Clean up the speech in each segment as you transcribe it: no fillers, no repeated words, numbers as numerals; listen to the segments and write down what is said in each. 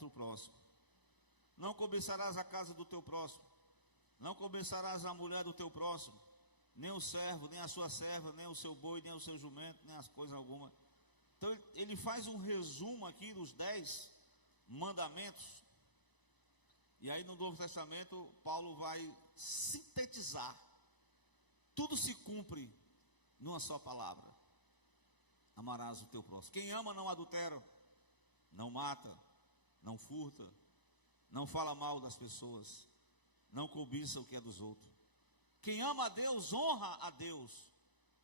contra o próximo. Não cobiçarás a casa do teu próximo, não cobiçarás a mulher do teu próximo, nem o servo, nem a sua serva, nem o seu boi, nem o seu jumento, nem as coisas alguma. Então ele faz um resumo aqui dos 10 mandamentos. E aí no Novo Testamento Paulo vai sintetizar. Tudo se cumpre numa só palavra: amarás o teu próximo. Quem ama não adultera, não mata, não furta, não fala mal das pessoas, não cobiça o que é dos outros. Quem ama a Deus, honra a Deus.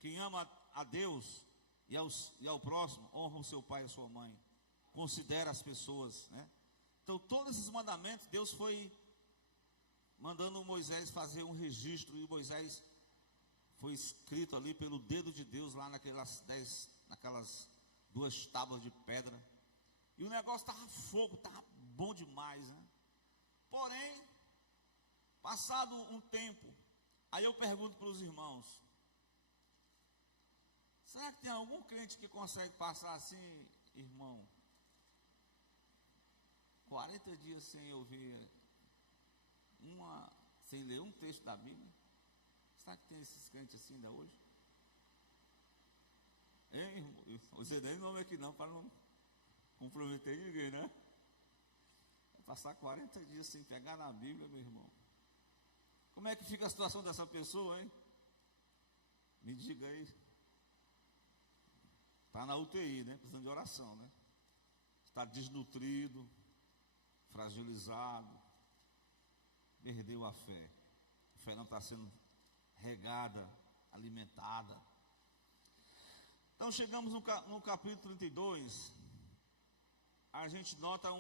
Quem ama a Deus e ao próximo, honra o seu pai e a sua mãe. Considera as pessoas, né? Então todos esses mandamentos, Deus foi mandando Moisés fazer um registro. E Moisés foi escrito ali pelo dedo de Deus, lá naquelas 2 tábuas de pedra. E o negócio estava fogo, estava bom demais, né? Porém, passado um tempo, aí eu pergunto para os irmãos: será que tem algum crente que consegue passar assim, irmão, 40 dias sem ouvir sem ler um texto da Bíblia? Será que tem esses crentes assim ainda hoje? Hein, irmão? Você nem nome aqui não, para não comprometer ninguém, né? Passar 40 dias sem pegar na Bíblia, meu irmão. Como é que fica a situação dessa pessoa, hein? Me diga aí. Está na UTI, né? Precisando de oração, né? Está desnutrido, fragilizado, perdeu a fé. A fé não está sendo regada, alimentada. Então chegamos no capítulo 32. A gente nota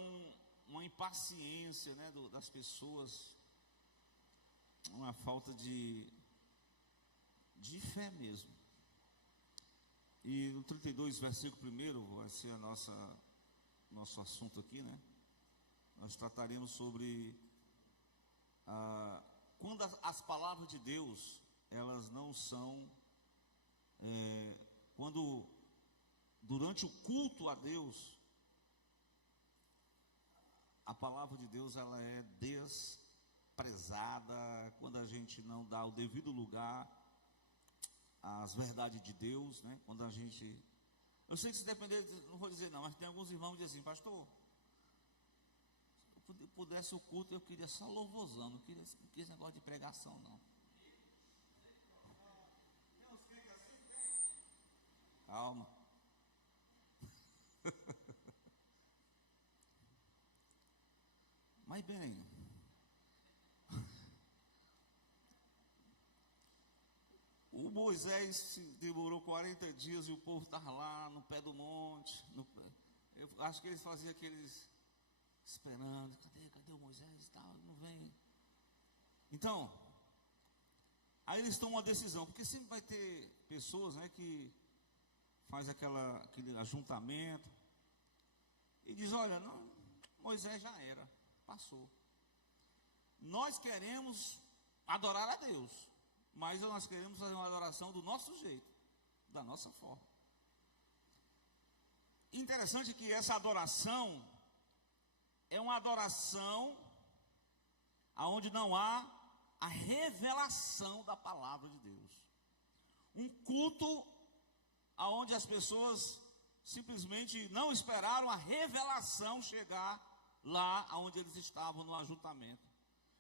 uma impaciência, né, das pessoas, uma falta de fé mesmo. E no 32, versículo 1, vai ser nosso assunto aqui, né? Nós trataremos sobre quando as palavras de Deus, elas não são, quando durante o culto a Deus, a palavra de Deus ela é desprezada, quando a gente não dá o devido lugar às verdades de Deus, né? Quando a gente, eu sei que se depender, não vou dizer não, mas tem alguns irmãos que dizem assim: pastor, se eu pudesse o culto, eu queria só louvorzão, não queria esse negócio de pregação não. Tem uns crentes assim, tem? Calma. Mas bem, o Moisés demorou 40 dias e o povo estava lá no pé do monte. Eu acho que eles faziam aqueles esperando: cadê o Moisés e tal, não vem. Então, aí eles tomam uma decisão, porque sempre vai ter pessoas, né, que faz aquele ajuntamento e diz: olha, não, Moisés já era, passou. Nós queremos adorar a Deus, mas nós queremos fazer uma adoração do nosso jeito, da nossa forma. Interessante que essa adoração é uma adoração aonde não há a revelação da palavra de Deus. Um culto aonde as pessoas simplesmente não esperaram a revelação chegar lá onde eles estavam no ajuntamento.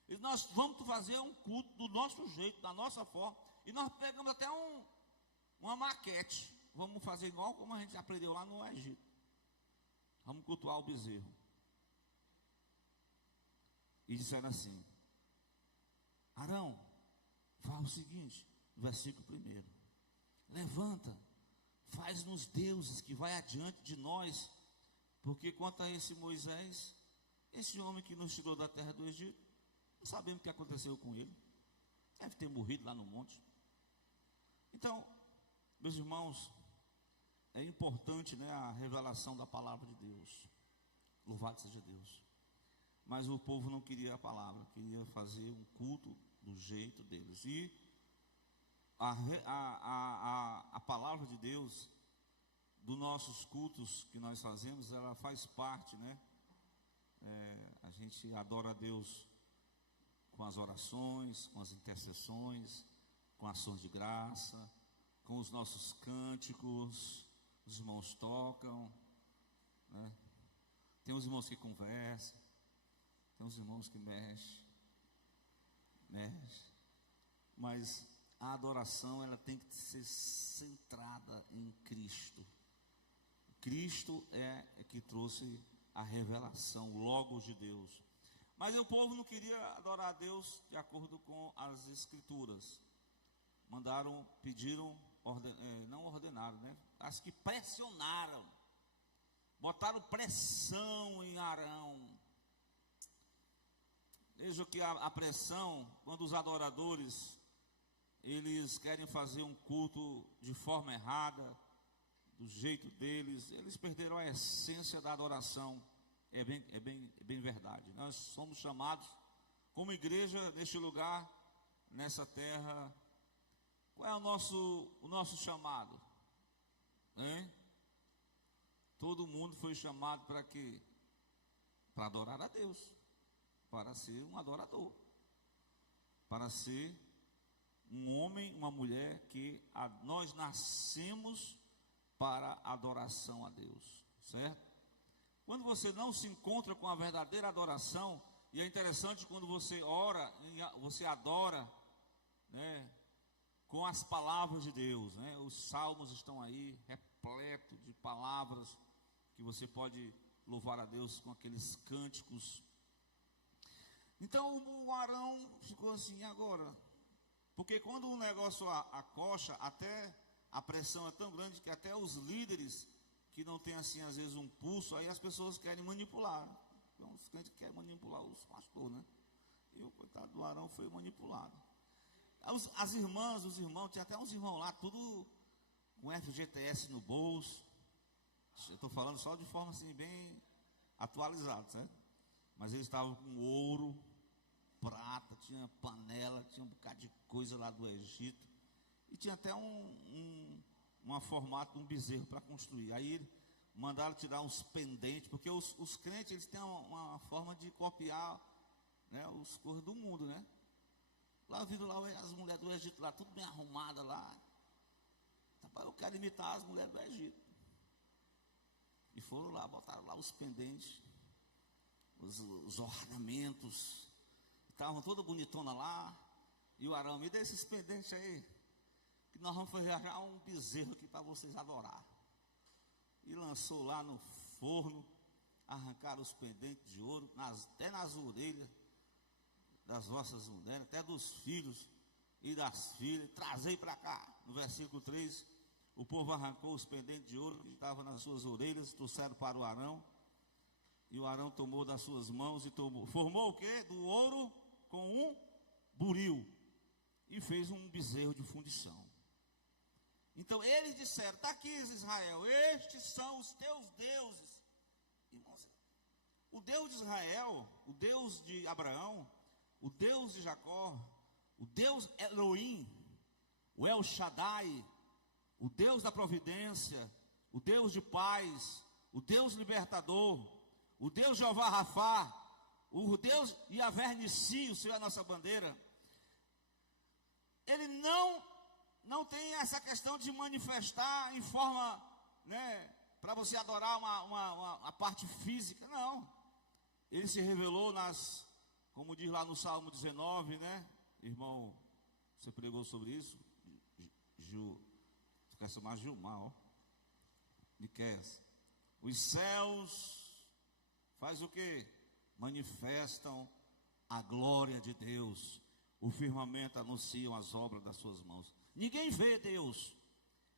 E nós vamos fazer um culto do nosso jeito, da nossa forma. E nós pegamos até uma maquete. Vamos fazer igual como a gente aprendeu lá no Egito. Vamos cultuar o bezerro. E disseram assim: Arão, fala o seguinte, versículo 1: levanta, faz-nos deuses que vai adiante de nós, porque quanto a esse Moisés, esse homem que nos tirou da terra do Egito, não sabemos o que aconteceu com ele. Deve ter morrido lá no monte. Então, meus irmãos, é importante, né, a revelação da palavra de Deus. Louvado seja Deus. Mas o povo não queria a palavra, queria fazer um culto do jeito deles. E a palavra de Deus, dos nossos cultos que nós fazemos, ela faz parte, né, gente adora a Deus com as orações, com as intercessões, com ações de graça, com os nossos cânticos. Os irmãos tocam, né? Tem os irmãos que conversam, tem os irmãos que mexem, mas a adoração, ela tem que ser centrada em Cristo. Cristo é que trouxe a revelação, o Logos de Deus. Mas o povo não queria adorar a Deus de acordo com as Escrituras. Pediram, não ordenaram, né? As que pressionaram, botaram pressão em Arão. Veja que a pressão, quando os adoradores, eles querem fazer um culto de forma errada, do jeito deles, eles perderam a essência da adoração. É bem verdade. Nós somos chamados como igreja neste lugar, nessa terra. Qual é o nosso chamado? Hein? Todo mundo foi chamado para quê? Para adorar a Deus, para ser um adorador, para ser um homem, uma mulher nós nascemos para adoração a Deus, certo? Quando você não se encontra com a verdadeira adoração, e é interessante quando você ora, você adora, né, com as palavras de Deus, né? Os salmos estão aí, repleto de palavras, que você pode louvar a Deus com aqueles cânticos. Então o Arão ficou assim, agora? Porque quando o negócio acocha, até a pressão é tão grande que até os líderes que não têm assim às vezes um pulso, aí as pessoas querem manipular. Então os crentes querem manipular os pastores, né? E o coitado do Arão foi manipulado. As irmãs, os irmãos, tinha até uns irmãos lá, tudo com FGTS no bolso. Eu estou falando só de forma assim bem atualizada, certo? Mas eles estavam com ouro, prata, tinha panela, tinha um bocado de coisa lá do Egito. E tinha até uma formato de um bezerro para construir. Aí mandaram tirar uns pendentes, porque os crentes, eles têm uma forma de copiar, né, os coisas do mundo, né? Lá viram lá as mulheres do Egito, lá tudo bem arrumada lá. Eu quero imitar as mulheres do Egito. E foram lá, botaram lá os pendentes, os ornamentos, estavam toda bonitona lá. E o Arão, me dê esses pendentes aí, que nós vamos fazer já um bezerro aqui para vocês adorar. E lançou lá no forno, arrancaram os pendentes de ouro, até nas orelhas das vossas mulheres, até dos filhos e das filhas, trazei para cá. No versículo 3, o povo arrancou os pendentes de ouro que estavam nas suas orelhas, trouxeram para o Arão, e o Arão tomou das suas mãos e formou o quê? Do ouro com um buril, e fez um bezerro de fundição. Então eles disseram, está aqui Israel, estes são os teus deuses. Irmãos, o Deus de Israel, o Deus de Abraão, o Deus de Jacó, o Deus Elohim, o El Shaddai, o Deus da providência, o Deus de paz, o Deus libertador, o Deus Jeová Rafá, o Deus Yahvé Nissi, o Senhor é a nossa bandeira. Ele não tem essa questão de manifestar em forma, né, para você adorar uma parte física, não. Ele se revelou como diz lá no Salmo 19, né? Irmão, você pregou sobre isso? Você quer chamar Gilmar, ó. Miqueias. Os céus faz o quê? Manifestam a glória de Deus. O firmamento anunciam as obras das suas mãos. Ninguém vê Deus,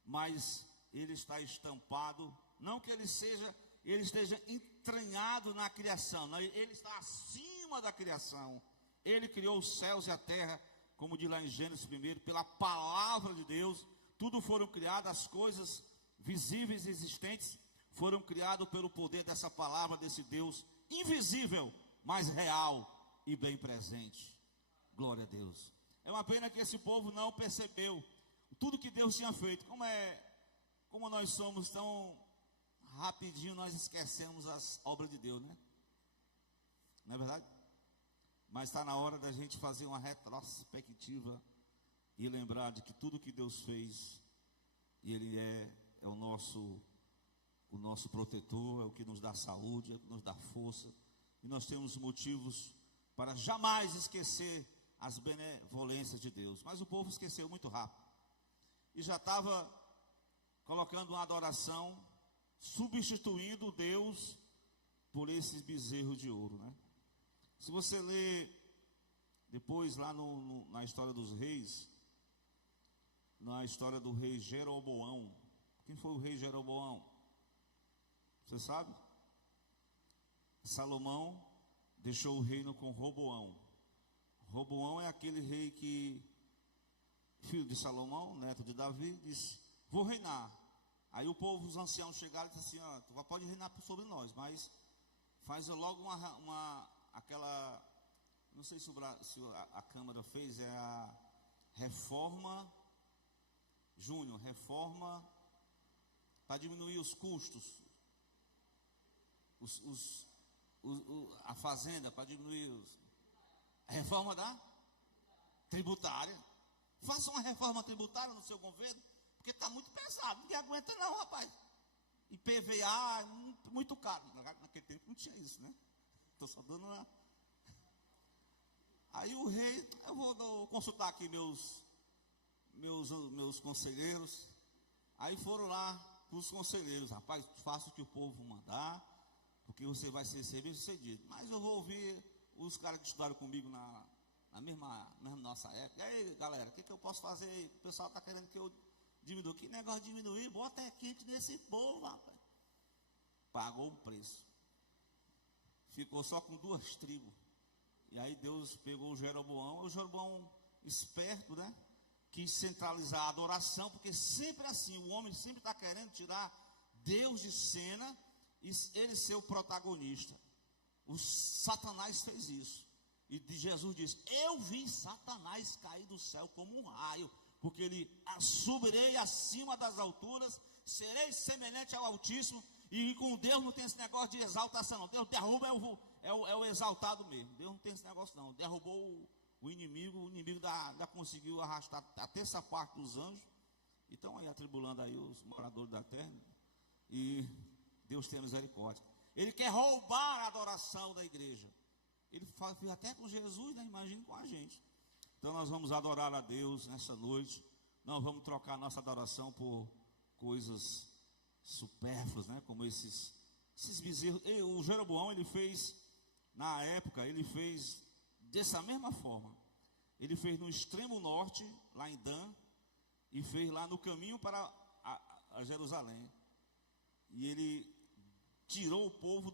mas Ele está estampado, não que Ele esteja entranhado na criação, não, Ele está acima da criação. Ele criou os céus e a terra, como diz lá em Gênesis 1, pela palavra de Deus, tudo foram criadas, as coisas visíveis e existentes foram criadas pelo poder dessa palavra, desse Deus invisível, mas real e bem presente. Glória a Deus. É uma pena que esse povo não percebeu tudo que Deus tinha feito. Como nós somos tão rapidinho, nós esquecemos as obras de Deus, né? Não é verdade? Mas está na hora da gente fazer uma retrospectiva e lembrar de que tudo que Deus fez, e Ele é o nosso protetor, é o que nos dá saúde, é o que nos dá força, e nós temos motivos para jamais esquecer as benevolências de Deus. Mas o povo esqueceu muito rápido, e já estava colocando uma adoração, substituindo Deus por esses bezerros de ouro, né? Se você ler depois lá na história dos reis, na história do rei Jeroboão. Quem foi o rei Jeroboão? Você sabe? Salomão deixou o reino com Roboão. Roboão é aquele rei que, filho de Salomão, neto de Davi, disse: vou reinar. Aí o povo, os anciãos chegaram e disseram assim: ó, tu pode reinar sobre nós, mas faz logo aquela, não sei se a Câmara fez, é a reforma, Júnior, reforma para diminuir os custos, a fazenda, para diminuir a reforma da tributária. Faça uma reforma tributária no seu governo, porque está muito pesado, ninguém aguenta não, rapaz. IPVA, muito caro. Naquele tempo não tinha isso, né? Estou só dando uma. Aí o rei, eu vou consultar aqui meus conselheiros. Aí foram lá para os conselheiros: rapaz, faça o que o povo mandar, porque você vai ser bem sucedido. Mas eu vou ouvir os caras que estudaram comigo na mesma nossa época. E aí, galera, o que eu posso fazer? O pessoal está querendo que eu diminua. Que negócio de diminuir? Bota é quente nesse povo, rapaz. Pagou um preço. Ficou só com 2 tribos. E aí Deus pegou o Jeroboão, esperto, né? Quis centralizar a adoração, porque sempre assim, o homem sempre está querendo tirar Deus de cena e ele ser o protagonista. O Satanás fez isso. E Jesus disse: eu vi Satanás cair do céu como um raio, porque ele: subirei acima das alturas, serei semelhante ao Altíssimo. E com Deus não tem esse negócio de exaltação, não. Deus derruba é o exaltado mesmo. Deus não tem esse negócio não. Derrubou o inimigo já conseguiu arrastar a terça parte dos anjos. E estão aí atribulando aí os moradores da terra. E Deus tem misericórdia. Ele quer roubar a adoração da igreja. Ele faz até com Jesus, né? Imagine com a gente. Então nós vamos adorar a Deus nessa noite. Não vamos trocar nossa adoração por coisas supérfluas, né? Como esses bezerros. O Jeroboão, ele fez, na época, ele fez dessa mesma forma. Ele fez no extremo norte, lá em Dan, e fez lá no caminho para a Jerusalém. E ele tirou o povo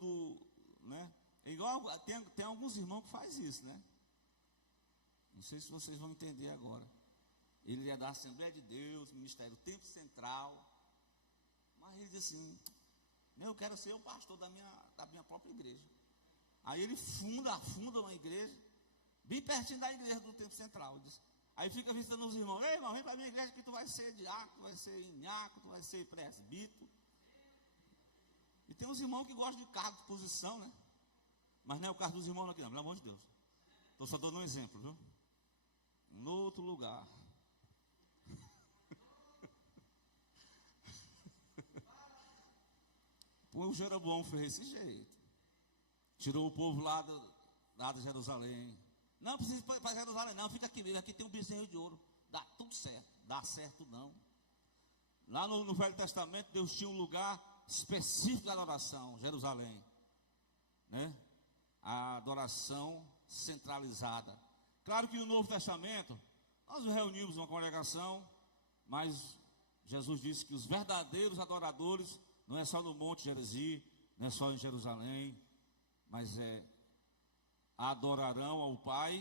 né? É igual, tem alguns irmãos que faz isso, né? Não sei se vocês vão entender agora. Ele é da Assembleia de Deus, Ministério Tempo Central. Mas ele diz assim: eu quero ser o pastor da minha própria igreja. Aí ele funda uma igreja, bem pertinho da igreja do Tempo Central. Aí fica visitando os irmãos: ei, irmão, vem para a minha igreja que tu vai ser diácono, tu vai ser inhaco, tu vai ser presbítero. E tem uns irmãos que gostam de cargo de posição, né? Mas não é o caso dos irmãos aqui, não, pelo amor de Deus. Estou só dando um exemplo, viu? No outro lugar. O Jeroboão fez desse jeito. Tirou o povo lá de Jerusalém. Não precisa ir para Jerusalém, não. Fica aqui mesmo. Aqui tem um bezerro de ouro. Dá tudo certo. Dá certo, não. Lá no Velho Testamento, Deus tinha um lugar específico de adoração, Jerusalém, né? A adoração centralizada. Claro que no Novo Testamento nós nos reunimos uma congregação, mas Jesus disse que os verdadeiros adoradores não é só no Monte Gerizim, não é só em Jerusalém, mas adorarão ao Pai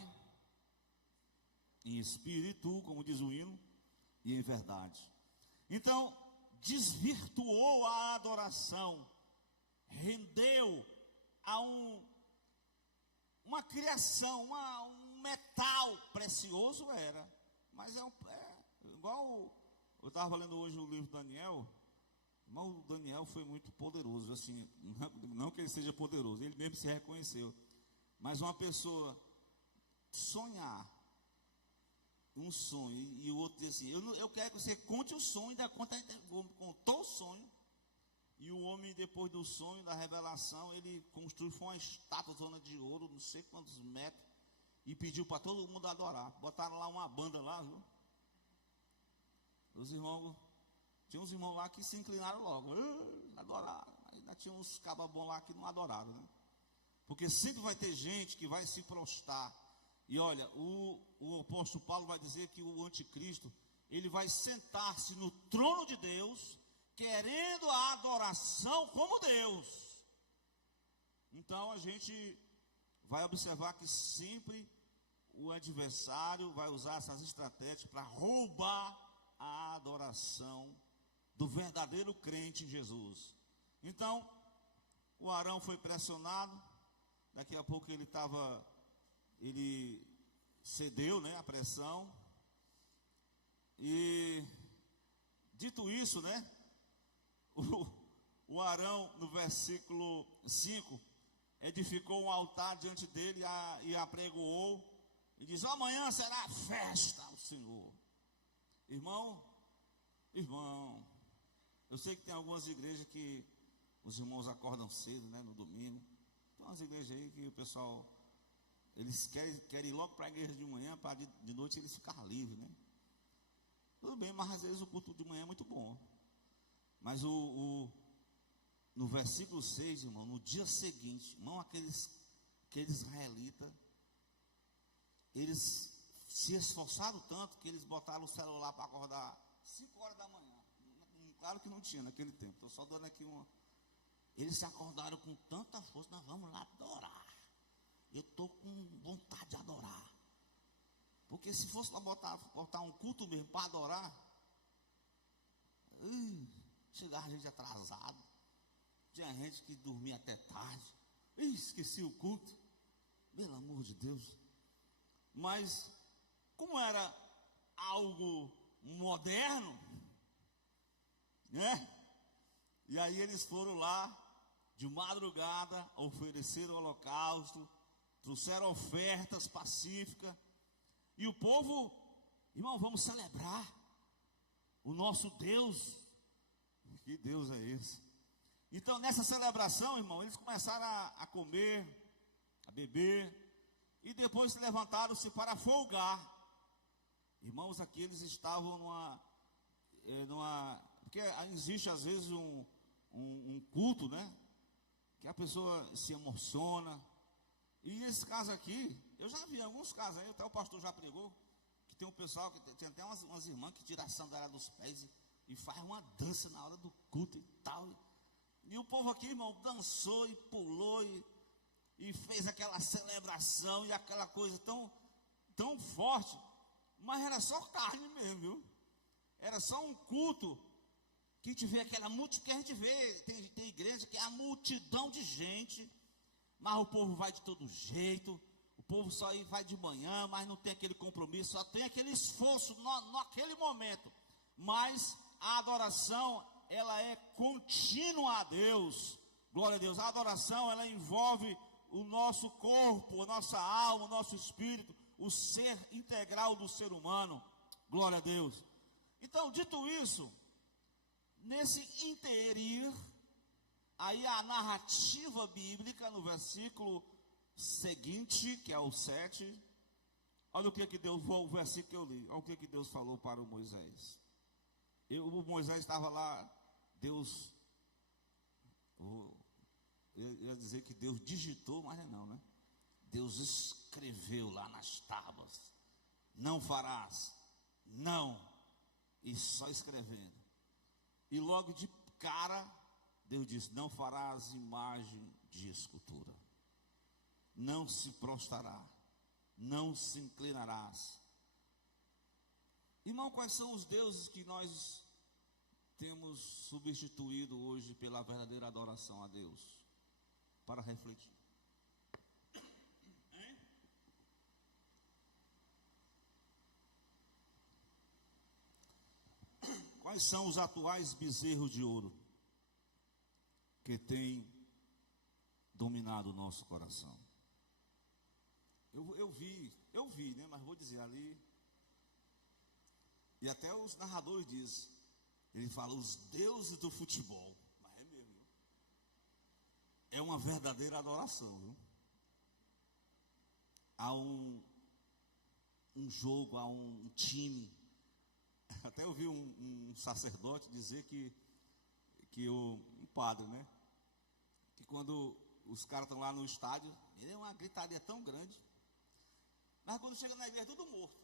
em espírito, como diz o hino, e em verdade. Então, desvirtuou a adoração, rendeu a uma criação, um metal precioso era, mas igual eu estava lendo hoje o livro de Daniel. Mas o Daniel foi muito poderoso, assim, não que ele seja poderoso, ele mesmo se reconheceu, Mas uma pessoa sonhar um sonho e o outro dizer assim, eu quero que você conte o sonho, ainda contou o sonho, e o homem, depois do sonho, da revelação, ele construiu uma estátua zona de ouro, não sei quantos metros, e pediu para todo mundo adorar. Botaram lá uma banda lá, viu? Os irmãos, tinha uns irmãos lá que se inclinaram logo, adoraram. Ainda tinha uns cabas bons lá que não adoraram, né? Porque sempre vai ter gente que vai se prostrar. E olha, o apóstolo Paulo vai dizer que o anticristo, ele vai sentar-se no trono de Deus, querendo a adoração como Deus. Então a gente vai observar que sempre o adversário vai usar essas estratégias para roubar a adoração do verdadeiro crente em Jesus. Então, o Arão foi pressionado, daqui a pouco ele cedeu, né, a pressão, e dito isso, né, o Arão, no versículo 5, edificou um altar diante dele e apregoou, e diz, amanhã será festa ao Senhor. Irmão, eu sei que tem algumas igrejas que os irmãos acordam cedo, né, no domingo. Tem umas igrejas aí que o pessoal, eles querem ir logo para a igreja de manhã, para de noite eles ficarem livres, né? Tudo bem, mas às vezes o culto de manhã é muito bom. Mas no versículo 6, irmão, no dia seguinte, irmão, aqueles israelitas, eles se esforçaram tanto que eles botaram o celular para acordar 5 horas da manhã. Claro que não tinha naquele tempo, estou só dando aqui uma. Eles se acordaram com tanta força, nós vamos lá adorar. Eu estou com vontade de adorar. Porque se fosse para botar um culto mesmo para adorar, chegava gente atrasado. Tinha gente que dormia até tarde. Esqueci o culto. Pelo amor de Deus. Mas, como era algo moderno, né? E aí eles foram lá, de madrugada, ofereceram holocausto, trouxeram ofertas pacíficas. E o povo, irmão, vamos celebrar o nosso Deus. Que Deus é esse? Então, nessa celebração, irmão, eles começaram a comer, a beber, e depois se levantaram-se para folgar. Irmãos, aqui eles estavam porque existe às vezes um culto, né? Que a pessoa se emociona. E nesse caso aqui, eu já vi alguns casos aí, até o pastor já pregou, que tem um pessoal, que tem até umas irmãs que tiram a sandália dos pés e faz uma dança na hora do culto e tal. E o povo aqui, irmão, dançou e pulou e fez aquela celebração e aquela coisa tão forte, mas era só carne mesmo, viu? Era só um culto que a gente vê aquela multidão, que a gente vê, tem igreja que é a multidão de gente, mas o povo vai de todo jeito, o povo só vai de manhã, mas não tem aquele compromisso, só tem aquele esforço naquele momento, mas a adoração, ela é contínua a Deus. Glória a Deus. A adoração, ela envolve o nosso corpo, a nossa alma, o nosso espírito, o ser integral do ser humano. Glória a Deus. Então, dito isso, nesse interir, aí a narrativa bíblica no versículo seguinte, que é o 7, olha o que Deus, o versículo que eu li, olha o que Deus falou para o Moisés. O Moisés estava lá, Deus, eu ia dizer que Deus digitou, mas não, né? Deus escreveu lá nas tábuas, não farás, não, e só escrevendo. E logo de cara, Deus disse, não farás imagem de escultura, não se prostrará, não se inclinarás. Irmão, quais são os deuses que nós temos substituído hoje pela verdadeira adoração a Deus? Para refletir. Quais são os atuais bezerros de ouro que têm dominado o nosso coração? Eu vi, né? Mas vou dizer ali. E até os narradores dizem, ele fala, os deuses do futebol. Mas é mesmo. É uma verdadeira adoração, viu? Há um jogo, há um time. Até eu vi um sacerdote dizer que um padre, né? Que quando os caras estão lá no estádio, é uma gritaria tão grande. Mas quando chega na igreja, tudo morto.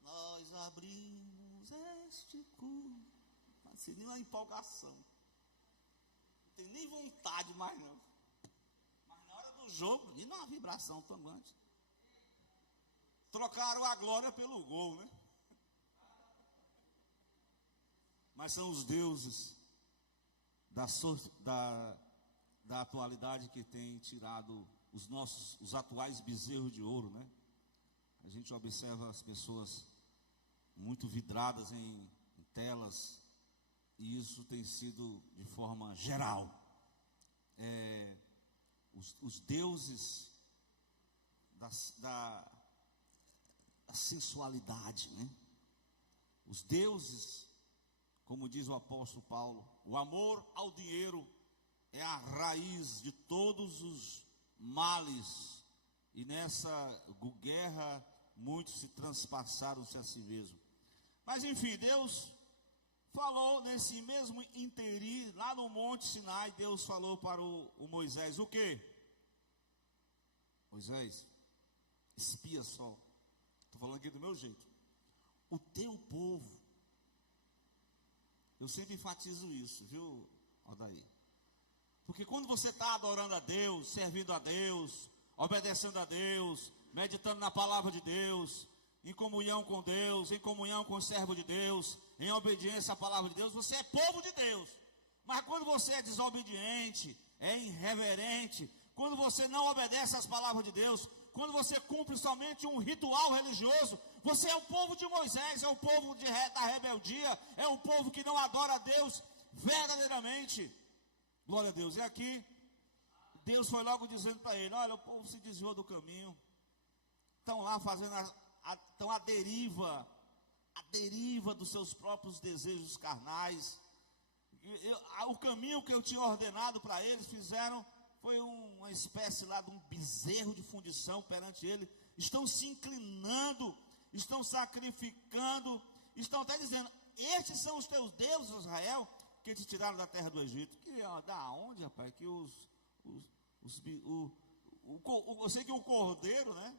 Nós abrimos este culto. Assim, nem uma empolgação. Não tem nem vontade mais, não. Mas na hora do jogo, nem uma vibração tão grande. Trocaram a glória pelo gol, né? Mas são os deuses da atualidade que têm tirado os atuais bezerros de ouro, né? A gente observa as pessoas muito vidradas em telas, e isso tem sido de forma geral. Os deuses da sensualidade, né? Os deuses, como diz o apóstolo Paulo, o amor ao dinheiro é a raiz de todos os males, e nessa guerra muitos se transpassaram-se a si mesmo. Mas enfim, Deus falou nesse mesmo interim, lá no Monte Sinai, Deus falou para o Moisés, o quê? Moisés, espia só, estou falando aqui do meu jeito, o teu povo, eu sempre enfatizo isso, viu, Aldair? Porque quando você está adorando a Deus, servindo a Deus, obedecendo a Deus, meditando na palavra de Deus, em comunhão com Deus, em comunhão com o servo de Deus, em obediência à palavra de Deus, você é povo de Deus. Mas quando você é desobediente, é irreverente, quando você não obedece às palavras de Deus, quando você cumpre somente um ritual religioso, você é o povo de Moisés, é o povo da rebeldia, é um povo que não adora a Deus verdadeiramente. Glória a Deus. E aqui, Deus foi logo dizendo para ele, olha, o povo se desviou do caminho, estão lá fazendo, estão à deriva dos seus próprios desejos carnais. O caminho que eu tinha ordenado para eles, fizeram, foi uma espécie lá de um bezerro de fundição perante ele, estão se inclinando, estão sacrificando, estão até dizendo, estes são os teus deuses, Israel, que te tiraram da terra do Egito. Que, da onde, rapaz? Que eu sei que o cordeiro, né?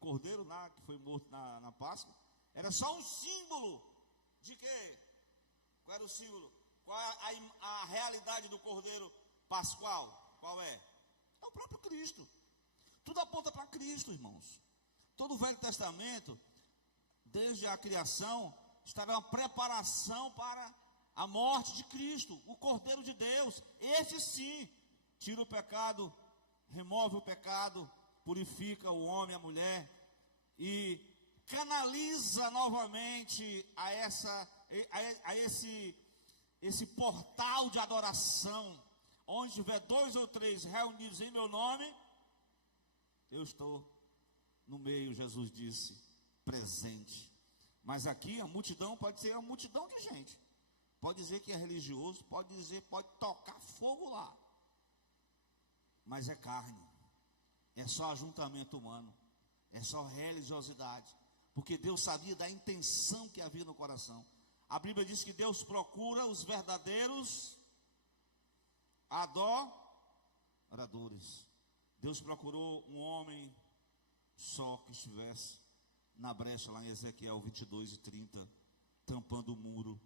Cordeiro lá, que foi morto na Páscoa, era só um símbolo de quê? Qual era o símbolo? Qual é a realidade do cordeiro pascual? Qual é? É o próprio Cristo. Tudo aponta para Cristo, irmãos. Todo o Velho Testamento, desde a criação, estará uma preparação para a morte de Cristo, o Cordeiro de Deus. Este sim, tira o pecado, remove o pecado, purifica o homem e a mulher, e canaliza novamente a esse portal de adoração, onde tiver 2 ou 3 reunidos em meu nome, eu estou no meio, Jesus disse, presente. Mas aqui a multidão pode ser uma multidão de gente, pode dizer que é religioso, pode tocar fogo lá, mas é carne, é só ajuntamento humano, é só religiosidade, porque Deus sabia da intenção que havia no coração. A Bíblia diz que Deus procura os verdadeiros adoradores. Deus procurou um homem só que estivesse na brecha lá em Ezequiel 22:30, tampando o muro.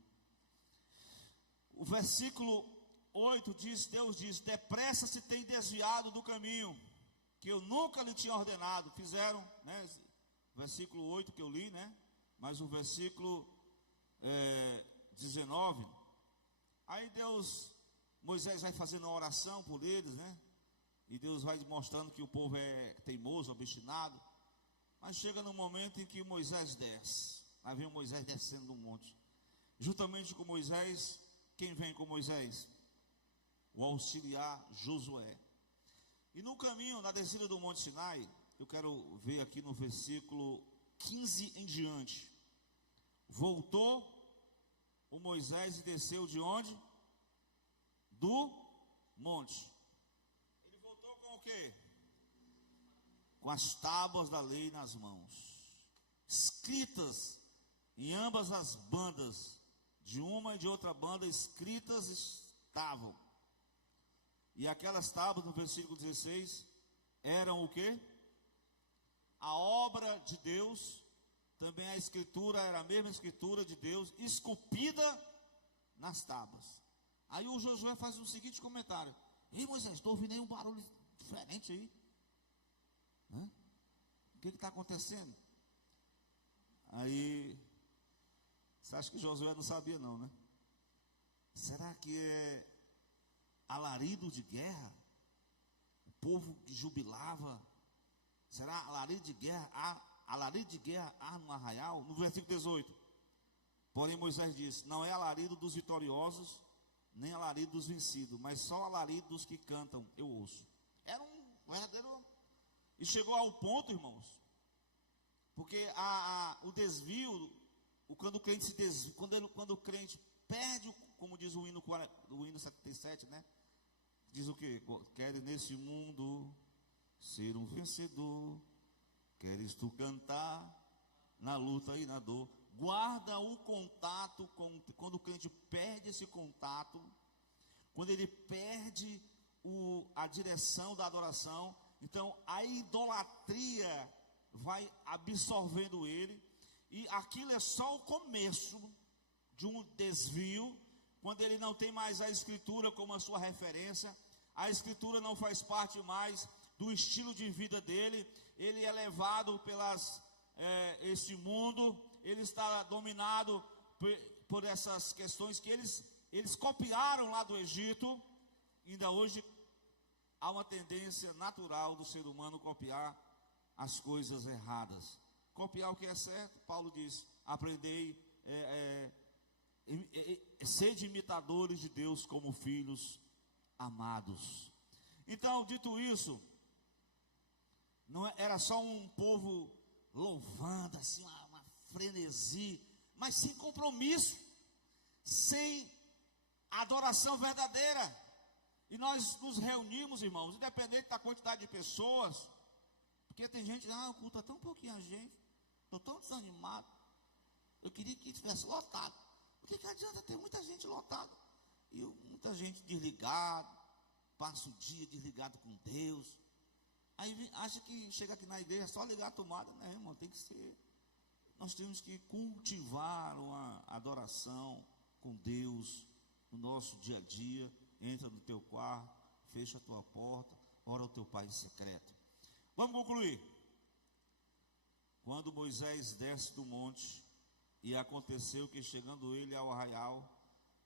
O versículo 8 diz, Deus diz, depressa se tem desviado do caminho, que eu nunca lhe tinha ordenado. Fizeram, né, versículo 8 que eu li, né, mas o versículo 19, aí Moisés vai fazendo uma oração por eles, né, e Deus vai mostrando que o povo é teimoso, obstinado, mas chega no momento em que Moisés desce, aí vem o Moisés descendo do monte, juntamente com Moisés, quem vem com Moisés? O auxiliar Josué. E no caminho, na descida do Monte Sinai, eu quero ver aqui no versículo 15 em diante. Voltou o Moisés e desceu de onde? Do monte. Ele voltou com o quê? Com as tábuas da lei nas mãos, escritas em ambas as bandas, de uma e de outra banda, escritas estavam. E aquelas tábuas, no versículo 16, eram o quê? A obra de Deus. Também a escritura era a mesma escritura de Deus, esculpida nas tábuas. Aí o Josué faz o seguinte comentário: ei, Moisés, estou ouvindo aí um barulho diferente aí. O que está acontecendo? Aí, você acha que Josué não sabia não, né? Será que é alarido de guerra? O povo que jubilava? Será alarido de guerra? Alarido de guerra há no arraial? No versículo 18. Porém Moisés disse: não é alarido dos vitoriosos, nem alarido dos vencidos, mas só alarido dos que cantam, eu ouço. Era um verdadeiro... E chegou ao ponto, irmãos, porque o desvio, quando o crente se desvia, quando o crente perde, como diz o hino 77, né? Diz o quê? Queres nesse mundo ser um vencedor, queres tu cantar na luta e na dor. Guarda o contato, quando o crente perde esse contato, quando ele perde a direção da adoração, então a idolatria vai absorvendo ele, e aquilo é só o começo de um desvio, quando ele não tem mais a escritura como a sua referência, a escritura não faz parte mais do estilo de vida dele, ele é levado pelas esse mundo, ele está dominado por essas questões que eles copiaram lá do Egito. Ainda hoje há uma tendência natural do ser humano copiar as coisas erradas, copiar o que é certo. Paulo diz: aprendei, sede imitadores de Deus como filhos amados. Então, dito isso, não era só um povo louvando assim, uma frenesi, mas sem compromisso, sem adoração verdadeira. E nós nos reunimos, irmãos, independente da quantidade de pessoas, porque tem gente, o culto é tão pouquinho gente, estou tão desanimado, eu queria que estivesse lotado. O que adianta ter muita gente lotada? E muita gente desligada, passa o dia desligado com Deus. Aí acha que chega aqui na igreja só ligar a tomada, né, irmão? Tem que ser. Nós temos que cultivar uma adoração com Deus no nosso dia a dia. Entra no teu quarto, fecha a tua porta, ora ao teu Pai em secreto. Vamos concluir. Quando Moisés desce do monte, e aconteceu que chegando ele ao arraial,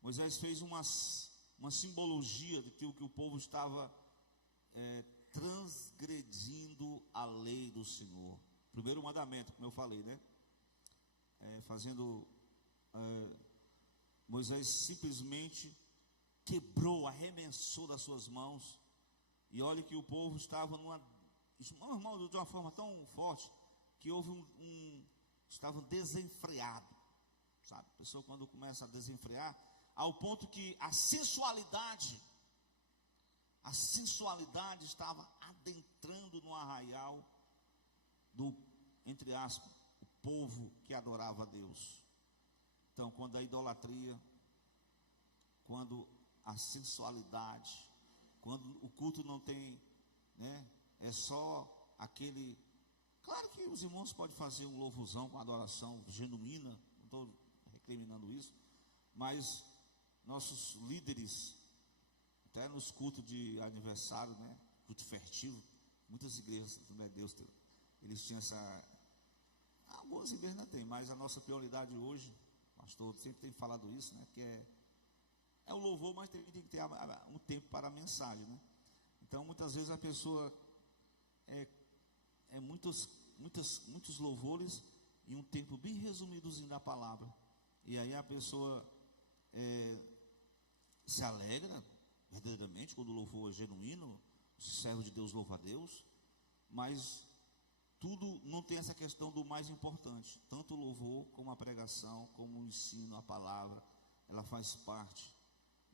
Moisés fez uma simbologia de que o povo estava transgredindo a lei do Senhor. Primeiro mandamento, como eu falei, né? Moisés simplesmente quebrou, arremessou das suas mãos. E olha que o povo estava irmão, de uma forma tão forte, que houve estavam desenfreados, sabe? A pessoa, quando começa a desenfrear, ao ponto que a sensualidade estava adentrando no arraial entre aspas, o povo que adorava a Deus. Então, quando a idolatria, quando a sensualidade, quando o culto não tem, né, é só aquele... Claro que os irmãos podem fazer um louvorzão com adoração genuína, não estou recriminando isso, mas nossos líderes, até nos cultos de aniversário, né, culto festivo, muitas igrejas, não é Deus, eles tinham algumas igrejas não tem, mas a nossa prioridade hoje, pastor sempre tem falado isso, né, que é o louvor, mas tem que ter um tempo para a mensagem, né? Então muitas vezes a pessoa muitos louvores em um tempo bem resumidozinho da palavra, e aí a pessoa se alegra verdadeiramente quando o louvor é genuíno, o servo de Deus louva a Deus, mas tudo não tem essa questão do mais importante. Tanto o louvor, como a pregação, como o ensino, a palavra, ela faz parte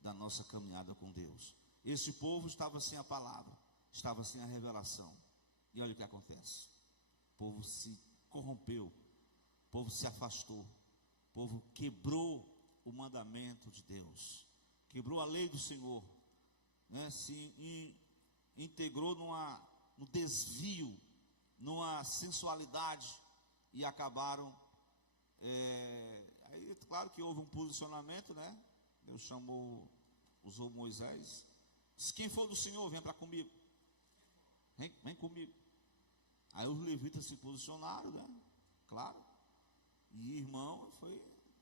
da nossa caminhada com Deus. Esse povo estava sem a palavra, estava sem a revelação. E olha o que acontece. O povo se corrompeu, o povo se afastou, o povo quebrou o mandamento de Deus, quebrou a lei do Senhor, né? Se integrou no desvio, numa sensualidade, e acabaram, aí claro que houve um posicionamento, né? Deus usou Moisés, disse: quem for do Senhor, vem para comigo, vem comigo. Aí os levitas se posicionaram, né? Claro. E irmão,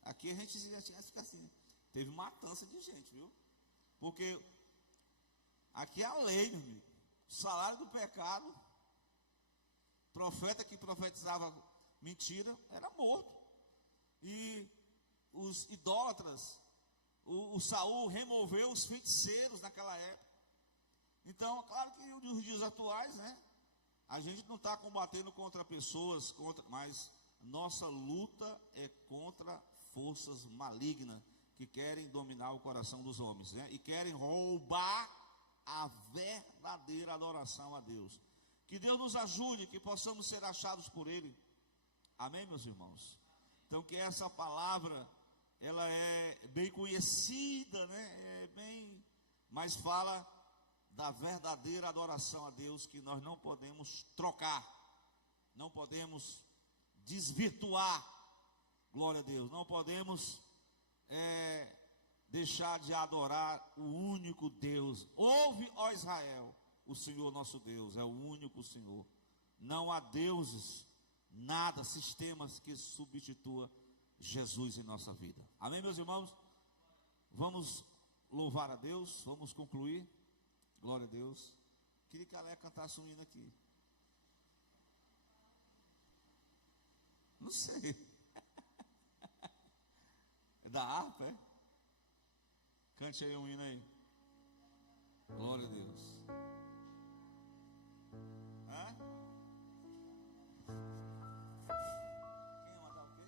aqui a gente já fica assim, teve matança de gente, viu? Porque aqui é a lei, meu amigo. O salário do pecado, profeta que profetizava mentira era morto. E os idólatras, o Saul removeu os feiticeiros naquela época. Então, claro que nos dias atuais, né, a gente não está combatendo contra pessoas, mas nossa luta é contra forças malignas que querem dominar o coração dos homens, né, e querem roubar a verdadeira adoração a Deus. Que Deus nos ajude, que possamos ser achados por Ele. Amém, meus irmãos? Então, que essa palavra, ela é bem conhecida, né? Mas fala da verdadeira adoração a Deus, que nós não podemos trocar, não podemos desvirtuar, glória a Deus, não podemos deixar de adorar o único Deus. Ouve, ó Israel, o Senhor nosso Deus é o único Senhor. Não há deuses, nada, sistemas que substitua Jesus em nossa vida. Amém, meus irmãos? Vamos louvar a Deus, vamos concluir. Glória a Deus. Queria que a Léa cantasse um hino aqui. Não sei. É da harpa, é? Cante aí um hino aí. Glória a Deus. Hã? Quem ia mandar o quê?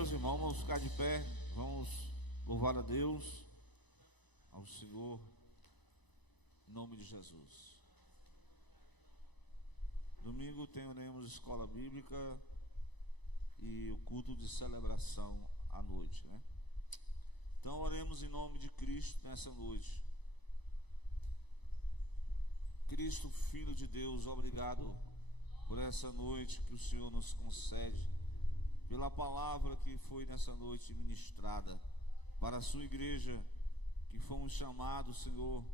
meus irmãos, vamos ficar de pé, vamos louvar a Deus, ao Senhor, em nome de Jesus. Domingo teremos escola bíblica e o culto de celebração à noite, né? Então oremos em nome de Cristo nessa noite. Cristo, Filho de Deus, obrigado por essa noite que o Senhor nos concede, pela palavra que foi nessa noite ministrada para a sua igreja, que fomos chamados, Senhor,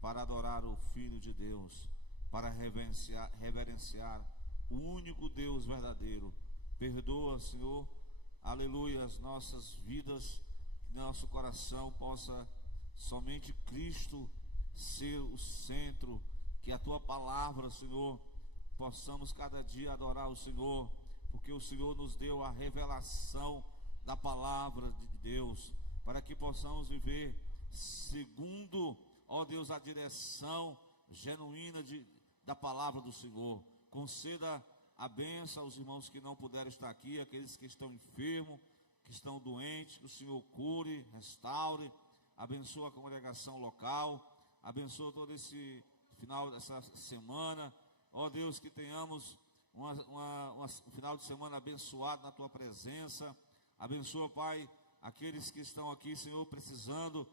para adorar o Filho de Deus, para reverenciar o único Deus verdadeiro. Perdoa, Senhor, aleluia, as nossas vidas, que nosso coração possa somente Cristo ser o centro, que a tua palavra, Senhor, possamos cada dia adorar o Senhor, porque o Senhor nos deu a revelação da palavra de Deus, para que possamos viver segundo, ó Deus, a direção genuína da palavra do Senhor. Conceda a bênção aos irmãos que não puderam estar aqui, aqueles que estão enfermos, que estão doentes, que o Senhor cure, restaure, abençoa a congregação local, abençoa todo esse final dessa semana, ó Deus, que tenhamos um final de semana abençoado na tua presença. Abençoa, Pai, aqueles que estão aqui, Senhor, precisando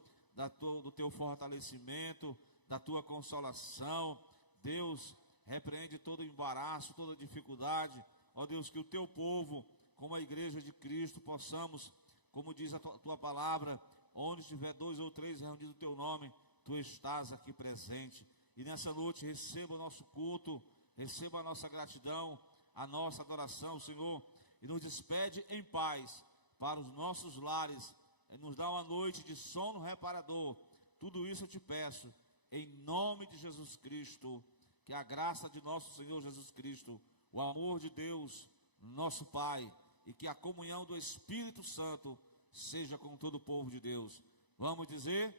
do teu fortalecimento, da tua consolação. Deus, repreende todo embaraço, toda dificuldade. Ó Deus, que o teu povo, como a igreja de Cristo, possamos, como diz a tua palavra, onde estiver 2 ou 3 reunidos o teu nome, tu estás aqui presente. E nessa noite receba o nosso culto, receba a nossa gratidão, a nossa adoração, Senhor, e nos despede em paz para os nossos lares, nos dá uma noite de sono reparador. Tudo isso eu te peço, em nome de Jesus Cristo, que a graça de nosso Senhor Jesus Cristo, o amor de Deus, nosso Pai, e que a comunhão do Espírito Santo seja com todo o povo de Deus. Vamos dizer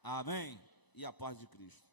amém e a paz de Cristo.